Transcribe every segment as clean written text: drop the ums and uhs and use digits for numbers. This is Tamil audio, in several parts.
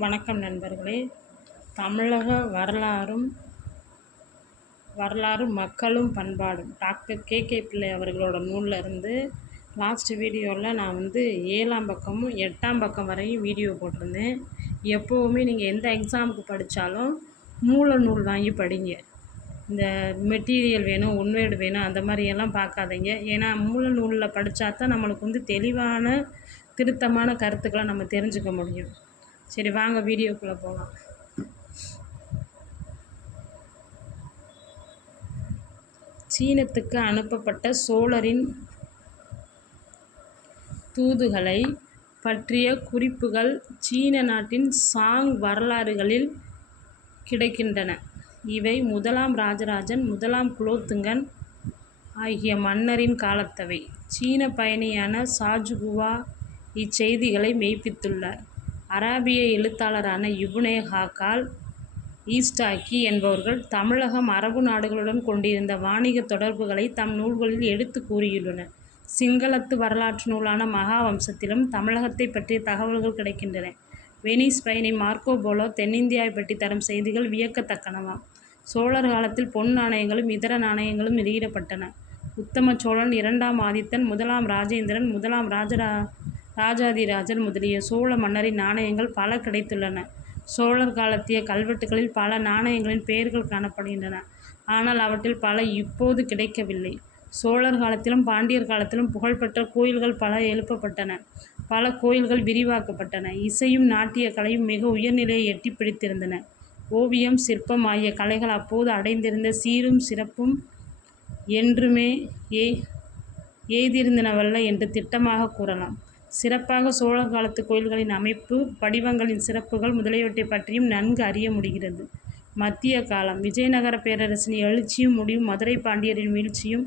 வணக்கம் நண்பர்களே. தமிழக வரலாறும் மக்களும் பண்பாடும் டாக்டர் கே பிள்ளை அவர்களோட நூலில் இருந்து லாஸ்ட் வீடியோவில் நான் 7ஆம் பக்கமும் 8ஆம் பக்கம் வரையும் வீடியோ போட்டிருந்தேன். எப்போவுமே நீங்கள் எந்த எக்ஸாமுக்கு படித்தாலும் மூல நூல் வாங்கி படிங்க. இந்த மெட்டீரியல் வேணும், ஒன்வேர்டு வேணும் அந்த மாதிரியெல்லாம் பார்க்காதீங்க. ஏன்னா மூல நூலில் படித்தா தான் நம்மளுக்கு தெளிவான திருத்தமான கருத்துக்களை நம்ம தெரிஞ்சுக்க முடியும். சரி, வாங்க வீடியோக்குள்ளே போகலாம். சீனத்துக்கு அனுப்பப்பட்ட சோழரின் தூதுகளை பற்றிய குறிப்புகள் சீன நாட்டின் சாங் வரலாறுகளில் கிடைக்கின்றன. இவை 1ஆம் ராஜராஜன், 1ஆம் குலோத்துங்கன் ஆகிய மன்னரின் காலத்தவை. சீன பயணியான ஷாஜுகுவா இச்செய்திகளை மெய்ப்பித்துள்ளார். அராபிய எழுத்தாளரான இப்னே ஹாக்கால் ஈஸ்டாக்கி என்பவர்கள் தமிழகம் அரபு நாடுகளுடன் கொண்டிருந்த வாணிக தொடர்புகளை தம் நூல்களில் எடுத்து கூறியுள்ளனர். சிங்களத்து வரலாற்று நூலான மகாவம்சத்திலும் தமிழகத்தை பற்றிய தகவல்கள் கிடைக்கின்றன. வெனிஸ் பயணி மார்க்கோ போலோ தென்னிந்தியாவை பற்றி தரும் செய்திகள் வியக்கத்தக்கனவாம். சோழர் காலத்தில் பொன் நாணயங்களும் இதர நாணயங்களும் வெளியிடப்பட்டன. உத்தம சோழன், 2ஆம் ஆதித்தன், 1ஆம் ராஜேந்திரன், 1ஆம் ராஜாதிராஜன் முதலிய சோழ மன்னரின் நாணயங்கள் பல கிடைத்துள்ளன. சோழர் காலத்திய கல்வெட்டுகளில் பல நாணயங்களின் பெயர்கள் காணப்படுகின்றன. ஆனால் அவற்றில் பல இப்போது கிடைக்கவில்லை. சோழர் காலத்திலும் பாண்டியர் காலத்திலும் புகழ்பெற்ற கோயில்கள் பல எழுப்பப்பட்டன. பல கோயில்கள் விரிவாக்கப்பட்டன. இசையும் நாட்டிய கலையும் மிக உயர்நிலையை எட்டி பிடித்திருந்தன. ஓவியம், சிற்பம் ஆகிய கலைகள் அப்போது அடைந்திருந்த சீரும் சிறப்பும் என்றுமே எய்திருந்தனவல்ல என்று திட்டமாக கூறலாம். சிறப்பாக சோழர் காலத்து கோயில்களின் அமைப்பு, படிவங்களின் சிறப்புகள் முதலியவற்றை பற்றியும் நன்கு அறிய முடிகிறது. மத்திய காலம். விஜயநகர பேரரசின் எழுச்சியும் முடிவும், மதுரை பாண்டியரின் வீழ்ச்சியும்,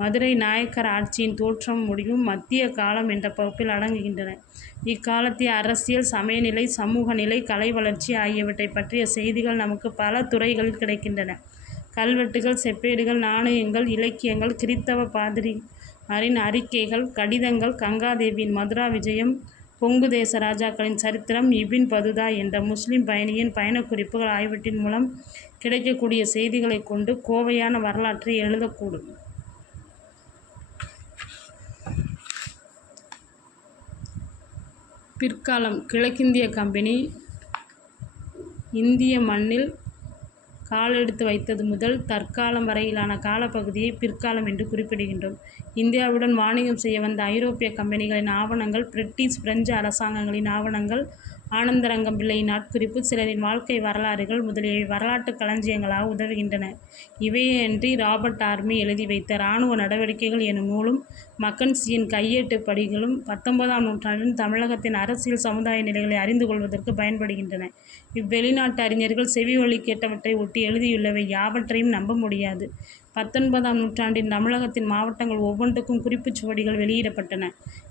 மதுரை நாயக்கர் ஆட்சியின் தோற்றமும் முடிவும் மத்திய காலம் என்ற பகுப்பில் அடங்குகின்றன. இக்காலத்திய அரசியல், சமயநிலை, சமூக நிலை, கலை வளர்ச்சி ஆகியவற்றை பற்றிய செய்திகள் நமக்கு பல துறைகளில் கிடைக்கின்றன. கல்வெட்டுகள், செப்பேடுகள், நாணயங்கள், இலக்கியங்கள், கிறித்தவ பாதிரிமாரின் அறிக்கைகள், கடிதங்கள், கங்காதேவியின் மதுரா விஜயம், கொங்கு தேச ராஜாக்களின் சரித்திரம், இபின் பதுதா என்ற முஸ்லிம் பயணியின் பயணக்குறிப்புகள் ஆகியவற்றின் மூலம் கிடைக்கக்கூடிய செய்திகளை கொண்டு கோவையான வரலாற்றை எழுதக்கூடும். பிற்காலம். கிழக்கிந்திய கம்பெனி இந்திய மண்ணில் காலெடுத்து வைத்தது முதல் தற்காலம் வரையிலான காலப்பகுதியை பிற்காலம் என்று குறிப்பிடுகின்றோம். இந்தியாவுடன் வாணிகம் செய்ய வந்த ஐரோப்பிய கம்பெனிகளின் ஆவணங்கள், பிரிட்டிஷ், பிரெஞ்சு அரசாங்கங்களின் ஆவணங்கள், ஆனந்தரங்கம் பிள்ளையின் நாட்குறிப்பு, சிலரின் வாழ்க்கை வரலாறுகள் முதலியவை வரலாற்று களஞ்சியங்களாக உதவுகின்றன. இவையன்றி ராபர்ட் ஆர்மி எழுதி வைத்த இராணுவ நடவடிக்கைகள் எனும் நூலும், மக்கன்சியின் கையேட்டு படிகளும் 19ஆம் நூற்றாண்டின் தமிழகத்தின் அரசியல், சமுதாய நிலைகளை அறிந்து கொள்வதற்கு பயன்படுகின்றன. இவ்வெளிநாட்டு அறிஞர்கள் செவிவழி கேட்டவற்றை ஒட்டி எழுதியுள்ளவை யாவற்றையும் நம்ப முடியாது. 19ஆம் நூற்றாண்டின் தமிழகத்தின் மாவட்டங்கள் ஒவ்வொன்றுக்கும் குறிப்புச் சுவடிகள் வெளியிடப்பட்டன.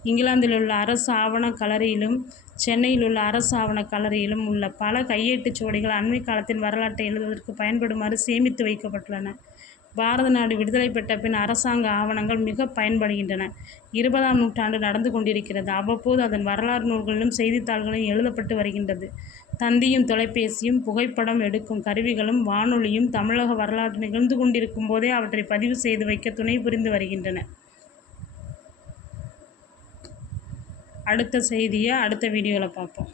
இங்கிலாந்திலுள்ள அரசு ஆவணக் களரியிலும் சென்னையிலுள்ள அரசு ஆவணக் களரியிலும் உள்ள பல கையேட்டுச் சுவடிகள் அண்மை காலத்தின் வரலாற்றை எழுதுவதற்கு பயன்படுமாறு சேமித்து வைக்கப்பட்டுள்ளன. பாரத நாடு விடுதலை பெற்ற பின் அரசாங்க ஆவணங்கள் மிக பயன்படுகின்றன. 20ஆம் நூற்றாண்டு நடந்து கொண்டிருக்கிறது. அவ்வப்போது அதன் வரலாறு நூல்களிலும் செய்தித்தாள்களிலும் எழுதப்பட்டு வருகின்றது. தந்தியும், தொலைபேசியும், புகைப்படம் எடுக்கும் கருவிகளும், வானொலியும் தமிழக வரலாறு நிகழ்ந்து கொண்டிருக்கும் போதே அவற்றை பதிவு செய்து வைக்க துணை புரிந்து வருகின்றன. அடுத்த செய்தியை அடுத்த வீடியோவில் பார்ப்போம்.